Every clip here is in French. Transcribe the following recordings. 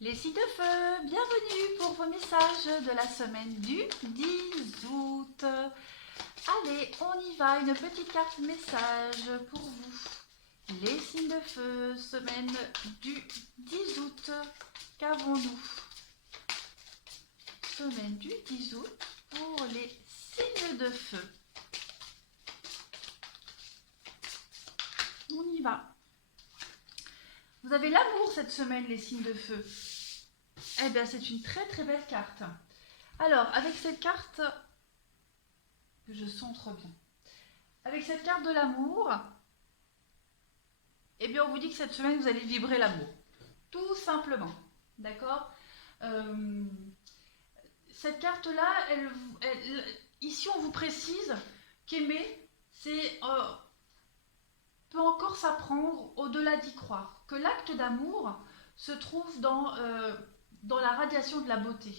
Les signes de feu, bienvenue pour vos messages de la semaine du 10 août. Allez, on y va, une petite carte message pour vous. Les signes de feu, semaine du 10 août. Qu'avons-nous? Semaine du 10 août pour les signes de feu. On y va. Vous avez l'amour cette semaine, les signes de feu. Eh bien, c'est une très très belle carte. Alors, avec cette carte, que je sens trop bien, avec cette carte de l'amour, eh bien, on vous dit que cette semaine, vous allez vibrer l'amour. Tout simplement. D'accord. Cette carte-là, ici, on vous précise qu'aimer, c'est peut encore s'apprendre au-delà d'y croire. Que l'acte d'amour se trouve dans la radiation de la beauté.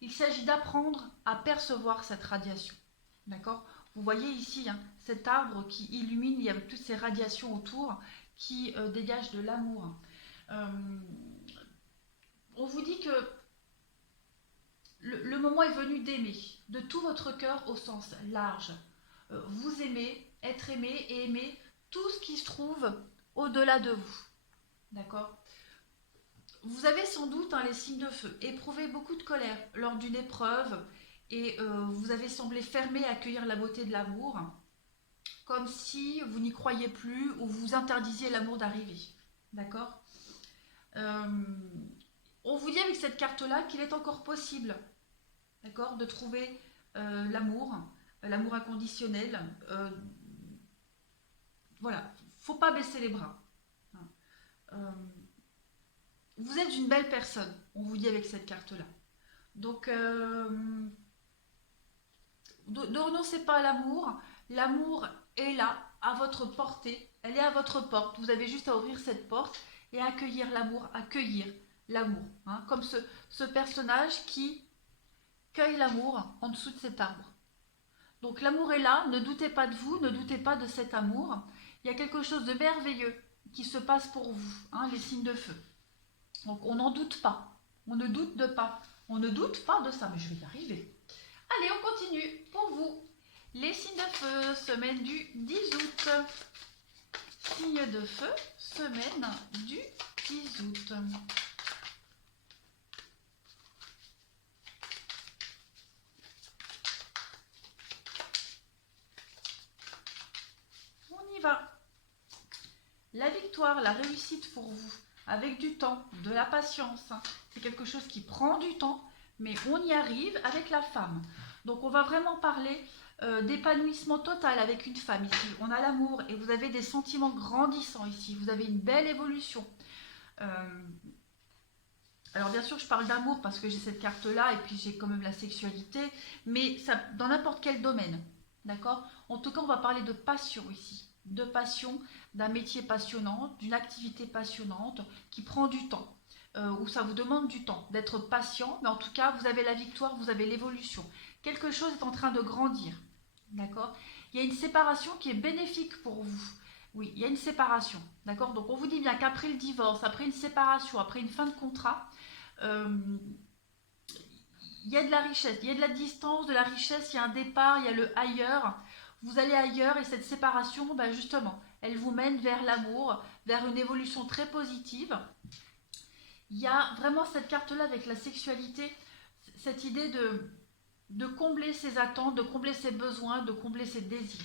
Il s'agit d'apprendre à percevoir cette radiation. D'accord? Vous voyez ici cet arbre qui illumine, il y a toutes ces radiations autour qui dégagent de l'amour. On vous dit que le moment est venu d'aimer, de tout votre cœur au sens large. Vous aimez, être aimé et aimer tout ce qui se trouve au-delà de vous. D'accord? Vous avez sans doute les signes de feu, éprouvé beaucoup de colère lors d'une épreuve et vous avez semblé fermé à accueillir la beauté de l'amour, comme si vous n'y croyiez plus ou vous interdisiez l'amour d'arriver. D'accord? On vous dit avec cette carte-là qu'il est encore possible, d'accord, de trouver l'amour inconditionnel. Voilà, faut pas baisser les bras. Vous êtes une belle personne, on vous dit avec cette carte-là. Donc, ne renoncez pas à l'amour. L'amour est là, à votre portée. Elle est à votre porte. Vous avez juste à ouvrir cette porte et accueillir l'amour. Comme ce personnage qui cueille l'amour en dessous de cet arbre. Donc l'amour est là, ne doutez pas de vous, ne doutez pas de cet amour. Il y a quelque chose de merveilleux qui se passe pour vous, les signes de feu. Donc on n'en doute pas, on ne doute pas de ça, mais je vais y arriver. Allez, on continue pour vous. Les signes de feu, semaine du 10 août. Signes de feu, semaine du 10 août. On y va. La victoire, la réussite pour vous, avec du temps, de la patience. C'est quelque chose qui prend du temps, mais on y arrive avec la femme. Donc on va vraiment parler d'épanouissement total avec une femme ici. On a l'amour et vous avez des sentiments grandissants ici. Vous avez une belle évolution. Alors bien sûr je parle d'amour parce que j'ai cette carte là et puis j'ai quand même la sexualité, mais ça, dans n'importe quel domaine. D'accord? En tout cas on va parler de passion ici. De passion, d'un métier passionnant, d'une activité passionnante qui prend du temps. Où ça vous demande du temps, d'être patient, mais en tout cas vous avez la victoire, vous avez l'évolution. Quelque chose est en train de grandir. D'accord? Il y a une séparation qui est bénéfique pour vous. Oui, il y a une séparation. D'accord? Donc on vous dit bien qu'après le divorce, après une séparation, après une fin de contrat, il y a de la richesse, il y a de la distance, de la richesse, il y a un départ, il y a le ailleurs. Vous allez ailleurs et cette séparation, justement, elle vous mène vers l'amour, vers une évolution très positive. Il y a vraiment cette carte-là avec la sexualité, cette idée de combler ses attentes, de combler ses besoins, de combler ses désirs.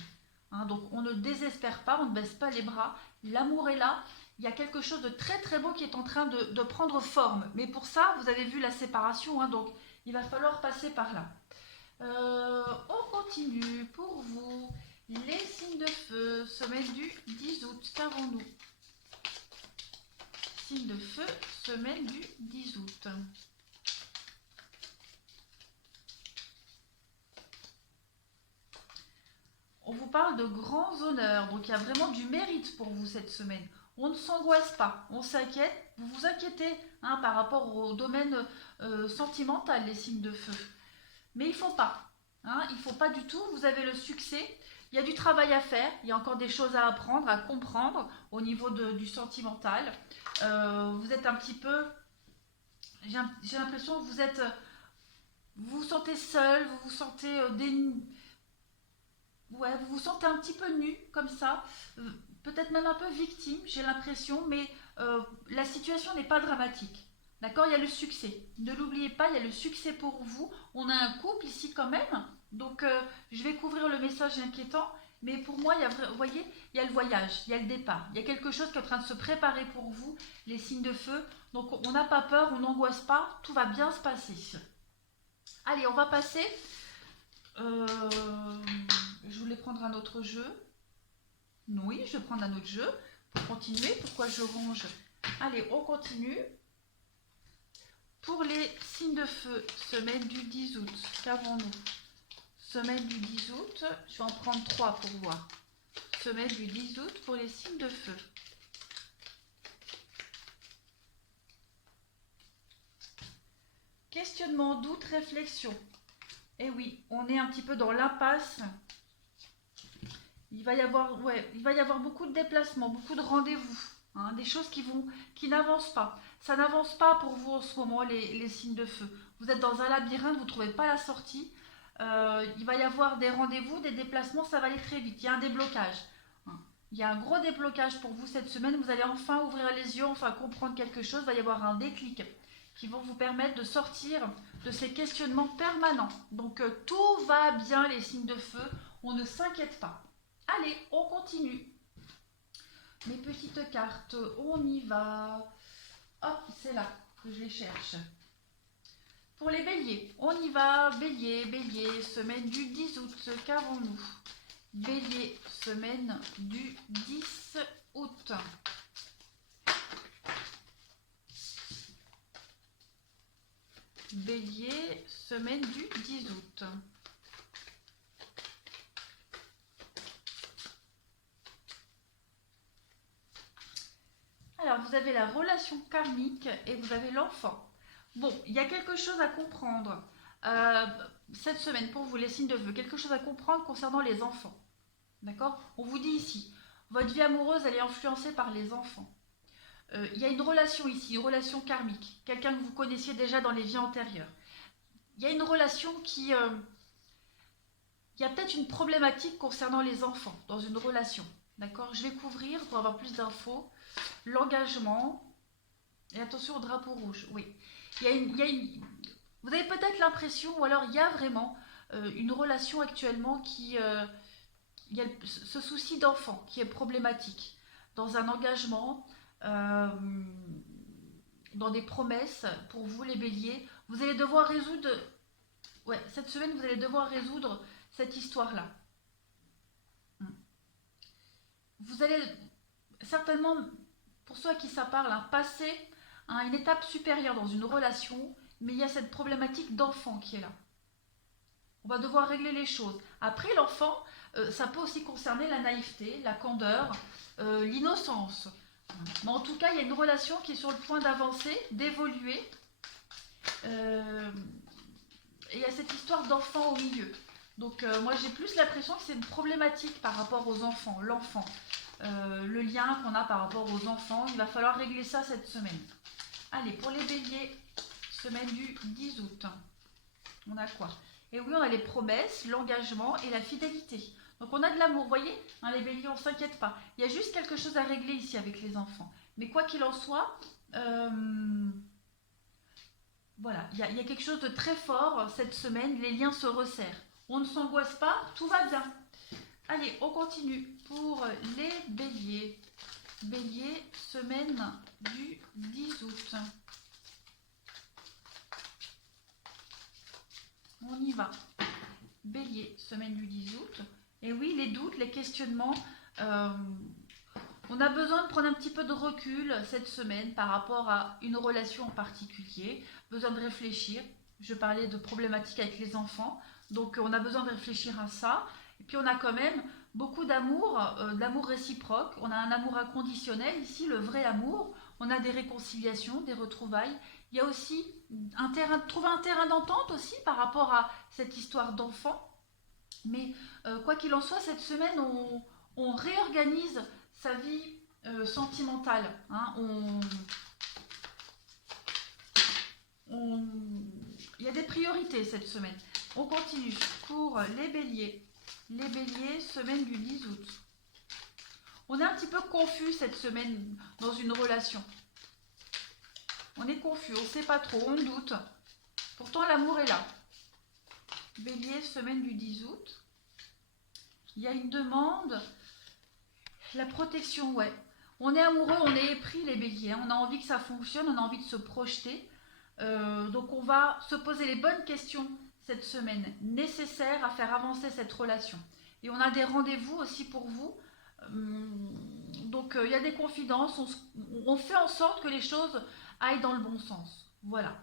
Donc on ne désespère pas, on ne baisse pas les bras, l'amour est là, il y a quelque chose de très très beau qui est en train de prendre forme. Mais pour ça, vous avez vu la séparation, donc il va falloir passer par là. On continue pour vous. Les signes de feu, semaine du 10 août, qu'avons-nous? Signes de feu, semaine du 10 août. On vous parle de grands honneurs, donc il y a vraiment du mérite pour vous cette semaine. On ne s'angoisse pas, on s'inquiète, vous vous inquiétez par rapport au domaine sentimental, les signes de feu. Mais il ne faut pas, il ne faut pas du tout, vous avez le succès, il y a du travail à faire, il y a encore des choses à apprendre, à comprendre au niveau du sentimental. Vous êtes un petit peu j'ai l'impression que vous vous sentez seul, vous vous sentez ouais, vous vous sentez un petit peu nu comme ça, peut-être même un peu victime, j'ai l'impression, mais la situation n'est pas dramatique. D'accord? Il y a le succès. Ne l'oubliez pas, il y a le succès pour vous. On a un couple ici quand même, donc je vais couvrir le message inquiétant. Mais pour moi, vous voyez, il y a le voyage, il y a le départ, il y a quelque chose qui est en train de se préparer pour vous, les signes de feu. Donc on n'a pas peur, on n'angoisse pas, tout va bien se passer. Allez, on va passer. euh, je voulais prendre un autre jeu. Oui, je vais prendre un autre jeu pour continuer. Pourquoi je range? Allez, on continue. Pour les signes de feu, semaine du 10 août, qu'avons-nous? Semaine du 10 août, je vais en prendre 3 pour voir. Semaine du 10 août pour les signes de feu. Questionnement, doute, réflexion. Eh oui, on est un petit peu dans l'impasse. Il va y avoir beaucoup de déplacements, beaucoup de rendez-vous, hein, des choses qui n'avancent pas. Ça n'avance pas pour vous en ce moment, les signes de feu. Vous êtes dans un labyrinthe, vous ne trouvez pas la sortie. Il va y avoir des rendez-vous, des déplacements, ça va aller très vite. Il y a un déblocage. Hein. Il y a un gros déblocage pour vous cette semaine. Vous allez enfin ouvrir les yeux, enfin comprendre quelque chose. Il va y avoir un déclic qui vont vous permettre de sortir de ces questionnements permanents. Donc tout va bien les signes de feu, on ne s'inquiète pas. Allez, on continue. Mes petites cartes, on y va. Hop, c'est là que je les cherche. Pour les béliers, on y va. Bélier, bélier, semaine du 10 août, qu'avons-nous? Bélier, semaine du 10 août. Bélier, semaine du 10 août. Alors, vous avez la relation karmique et vous avez l'enfant. Bon, il y a quelque chose à comprendre cette semaine pour vous, les signes de feu. Quelque chose à comprendre concernant les enfants. D'accord? On vous dit ici, votre vie amoureuse, elle est influencée par les enfants. Il y a une relation ici, une relation karmique. Quelqu'un que vous connaissiez déjà dans les vies antérieures. Il y a une relation qui... il y a peut-être une problématique concernant les enfants dans une relation. D'accord? Je vais couvrir pour avoir plus d'infos. L'engagement. Et attention au drapeau rouge. Oui. Vous avez peut-être l'impression, ou alors il y a vraiment une relation actuellement qui... il y a ce souci d'enfant qui est problématique. Dans un engagement, dans des promesses, pour vous les béliers, vous allez devoir résoudre... Ouais, cette semaine, vous allez devoir résoudre cette histoire-là. Vous allez certainement, pour ceux à qui ça parle, passer à une étape supérieure dans une relation, mais il y a cette problématique d'enfant qui est là. On va devoir régler les choses. Après, l'enfant, ça peut aussi concerner la naïveté, la candeur, l'innocence. Mais en tout cas, il y a une relation qui est sur le point d'avancer, d'évoluer. Et il y a cette histoire d'enfant au milieu. Donc moi, j'ai plus l'impression que c'est une problématique par rapport aux enfants, l'enfant. Le lien qu'on a par rapport aux enfants, il va falloir régler ça cette semaine. Allez, pour les béliers, semaine du 10 août, on a quoi? Et oui, on a les promesses, l'engagement et la fidélité. Donc on a de l'amour, vous voyez, hein, les béliers, on ne s'inquiète pas. Il y a juste quelque chose à régler ici avec les enfants. Mais quoi qu'il en soit, voilà, il y a quelque chose de très fort cette semaine, les liens se resserrent. On ne s'angoisse pas, tout va bien. Allez, on continue pour les béliers. Bélier, semaine du 10 août. On y va. Bélier, semaine du 10 août. Et oui, les doutes, les questionnements, on a besoin de prendre un petit peu de recul cette semaine par rapport à une relation en particulier. Besoin de réfléchir. Je parlais de problématiques avec les enfants. Donc on a besoin de réfléchir à ça. Et puis on a quand même beaucoup d'amour, d'amour réciproque. On a un amour inconditionnel ici, le vrai amour. On a des réconciliations, des retrouvailles. Il y a aussi trouver un terrain d'entente aussi par rapport à cette histoire d'enfant. Mais quoi qu'il en soit, cette semaine, on réorganise sa vie sentimentale. Hein. priorité cette semaine. On continue pour les béliers. Les béliers, semaine du 10 août. On est un petit peu confus cette semaine dans une relation. On est confus, on ne sait pas trop, on doute. Pourtant, l'amour est là. Bélier, semaine du 10 août. Il y a une demande. La protection, ouais. On est amoureux, on est épris les béliers. On a envie que ça fonctionne, on a envie de se projeter. Donc on va se poser les bonnes questions cette semaine nécessaires à faire avancer cette relation. Et on a des rendez-vous aussi pour vous. Donc il y a des confidences. On fait en sorte que les choses aillent dans le bon sens. Voilà.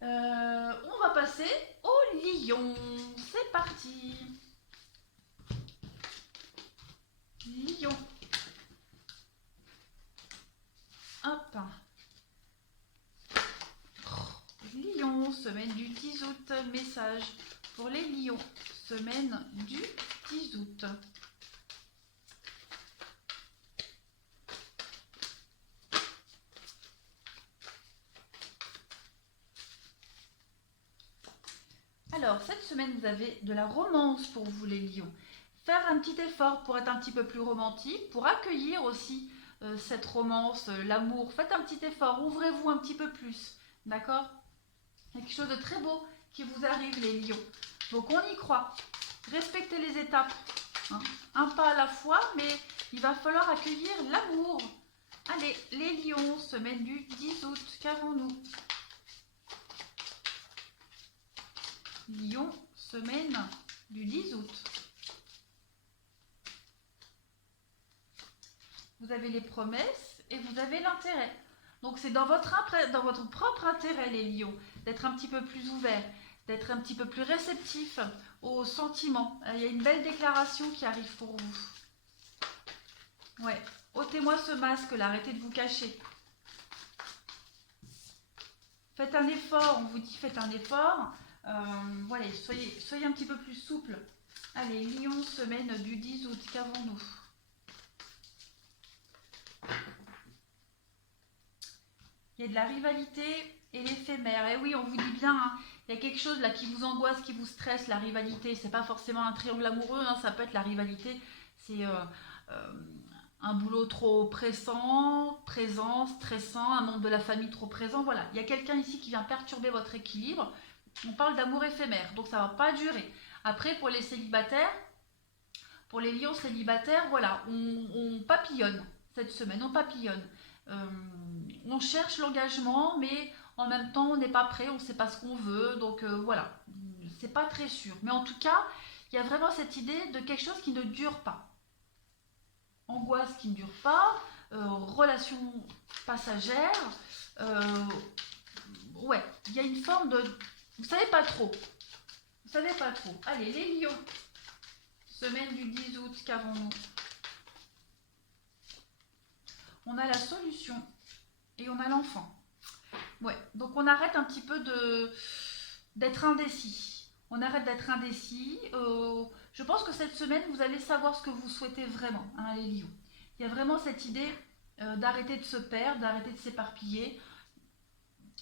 On va passer au lion. C'est parti. Lion. Hop. Lion, semaine du 10 août. Message pour les lions. Semaine du 10 août. Alors, cette semaine, vous avez de la romance pour vous les lions. Faire un petit effort pour être un petit peu plus romantique, pour accueillir aussi cette romance, l'amour. Faites un petit effort, ouvrez-vous un petit peu plus, d'accord? Il y a quelque chose de très beau qui vous arrive les lions. Donc on y croit. Respectez les étapes, hein. Un pas à la fois, mais il va falloir accueillir l'amour. Allez, les lions, semaine du 10 août, qu'avons-nous? Lion, semaine du 10 août. Vous avez les promesses et vous avez l'intérêt. Donc c'est dans votre propre intérêt les lions, d'être un petit peu plus ouvert, d'être un petit peu plus réceptif aux sentiments. Il y a une belle déclaration qui arrive pour vous. Ouais, ôtez-moi ce masque là, arrêtez de vous cacher. Faites un effort, on vous dit faites un effort. Voilà, soyez un petit peu plus souple. Allez, lion, semaine du 10 août, qu'avons-nous? Il y a de la rivalité et l'éphémère. Et oui, on vous dit bien, hein, il y a quelque chose là qui vous angoisse, qui vous stresse, la rivalité. C'est pas forcément un triangle amoureux, hein, ça peut être la rivalité. C'est un boulot trop présent, stressant, un membre de la famille trop présent. Voilà, il y a quelqu'un ici qui vient perturber votre équilibre. On parle d'amour éphémère, donc ça ne va pas durer. Après, pour les célibataires, pour les lions célibataires, voilà, on papillonne cette semaine, on papillonne. On cherche l'engagement, mais en même temps, on n'est pas prêt, on ne sait pas ce qu'on veut, donc voilà, c'est pas très sûr. Mais en tout cas, il y a vraiment cette idée de quelque chose qui ne dure pas. Angoisse qui ne dure pas, relation passagère, ouais, il y a une forme de... Vous savez pas trop. Vous savez pas trop. Allez, les lions. Semaine du 10 août, qu'avons-nous? On a la solution et on a l'enfant. Ouais, donc on arrête un petit peu d'être indécis. On arrête d'être indécis. Je pense que cette semaine, vous allez savoir ce que vous souhaitez vraiment, hein, les lions. Il y a vraiment cette idée d'arrêter de se perdre, d'arrêter de s'éparpiller.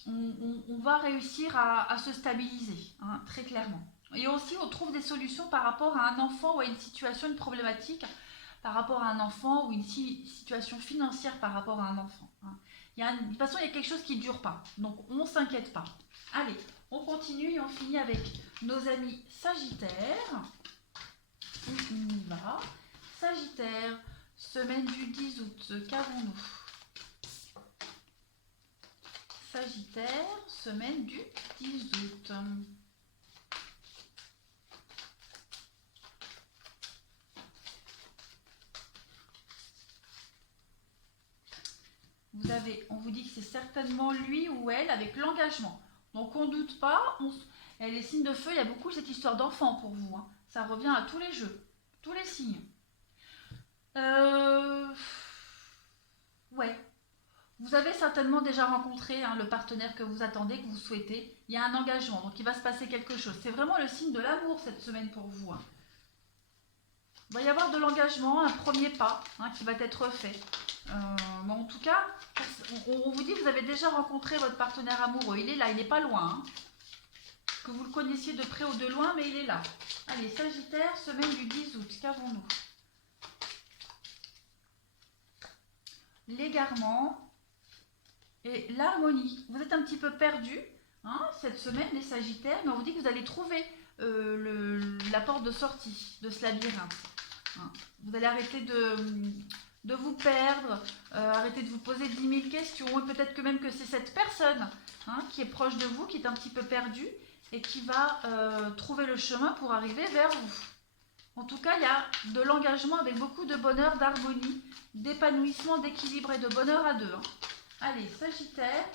On va réussir à se stabiliser, hein, très clairement. Et aussi, on trouve des solutions par rapport à un enfant ou à une situation, une problématique par rapport à un enfant ou une situation financière par rapport à un enfant, hein. De toute façon, il y a quelque chose qui ne dure pas, donc on ne s'inquiète pas. Allez, on continue et on finit avec nos amis Sagittaires. On y va. Sagittaire, semaine du 10 août, qu'avons-nous? Sagittaire, semaine du 10 août. On vous dit que c'est certainement lui ou elle avec l'engagement. Donc on ne doute pas. Et les signes de feu, il y a beaucoup cette histoire d'enfant pour vous, hein. Ça revient à tous les jeux, tous les signes. Ouais. Vous avez certainement déjà rencontré, hein, le partenaire que vous attendez, que vous souhaitez. Il y a un engagement, donc il va se passer quelque chose. C'est vraiment le signe de l'amour cette semaine pour vous, hein. Il va y avoir de l'engagement, un premier pas, hein, qui va être fait. Mais en tout cas, on vous dit que vous avez déjà rencontré votre partenaire amoureux. Il est là, il n'est pas loin, hein. que vous le connaissiez de près ou de loin, mais il est là. Allez, Sagittaire, semaine du 10 août, qu'avons-nous? L'égarement et l'harmonie. Vous êtes un petit peu perdu hein, cette semaine, les Sagittaires, mais on vous dit que vous allez trouver la porte de sortie de ce labyrinthe. Hein. Vous allez arrêter de vous perdre, arrêter de vous poser 10 000 questions, et peut-être que même que c'est cette personne hein, qui est proche de vous, qui est un petit peu perdue, et qui va trouver le chemin pour arriver vers vous. En tout cas, il y a de l'engagement avec beaucoup de bonheur, d'harmonie, d'épanouissement, d'équilibre et de bonheur à deux. Hein. Allez, Sagittaire,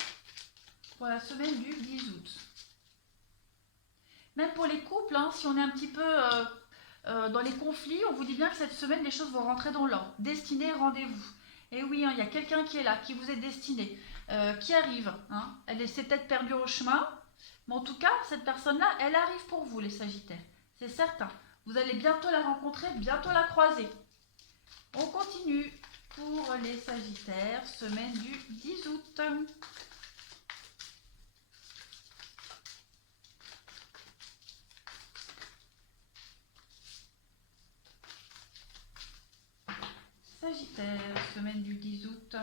pour la semaine du 10 août. Même pour les couples, hein, si on est un petit peu dans les conflits, on vous dit bien que cette semaine, les choses vont rentrer dans l'ordre. Destinée, rendez-vous. Et oui, hein, il y a quelqu'un qui est là, qui vous est destiné, qui arrive. Hein. Elle s'est peut-être perdue au chemin, mais en tout cas, cette personne-là, elle arrive pour vous, les Sagittaires. C'est certain. Vous allez bientôt la rencontrer, bientôt la croiser. On continue pour les Sagittaires, semaine du 10 août. Sagittaire, semaine du 10 août.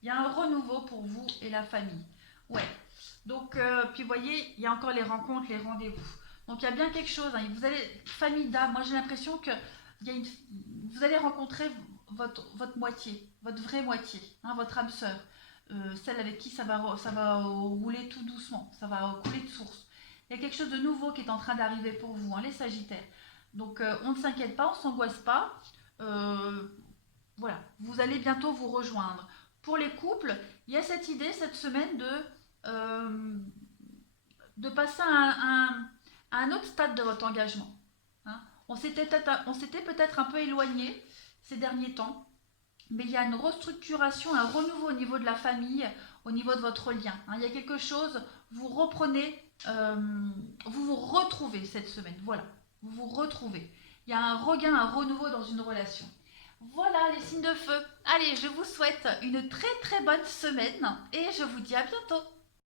Il y a un renouveau pour vous et la famille. Ouais. Donc, puis vous voyez, il y a encore les rencontres, les rendez-vous. Donc, il y a bien quelque chose. Hein. Vous allez, famille d'âme, moi j'ai l'impression que vous allez rencontrer votre moitié, votre vraie moitié, hein, votre âme sœur. Celle avec qui ça va rouler tout doucement, ça va couler de source. Il y a quelque chose de nouveau qui est en train d'arriver pour vous, hein, les Sagittaires. Donc, on ne s'inquiète pas, on ne s'angoisse pas. Voilà, vous allez bientôt vous rejoindre. Pour les couples, il y a cette idée cette semaine de passer à un autre stade de votre engagement. Hein. On s'était peut-être un peu éloigné ces derniers temps, mais il y a une restructuration, un renouveau au niveau de la famille, au niveau de votre lien. Hein. Il y a quelque chose, vous reprenez, vous vous retrouvez cette semaine. Voilà, vous vous retrouvez. Il y a un regain, un renouveau dans une relation. Voilà les signes de feu. Allez, je vous souhaite une très très bonne semaine et je vous dis à bientôt.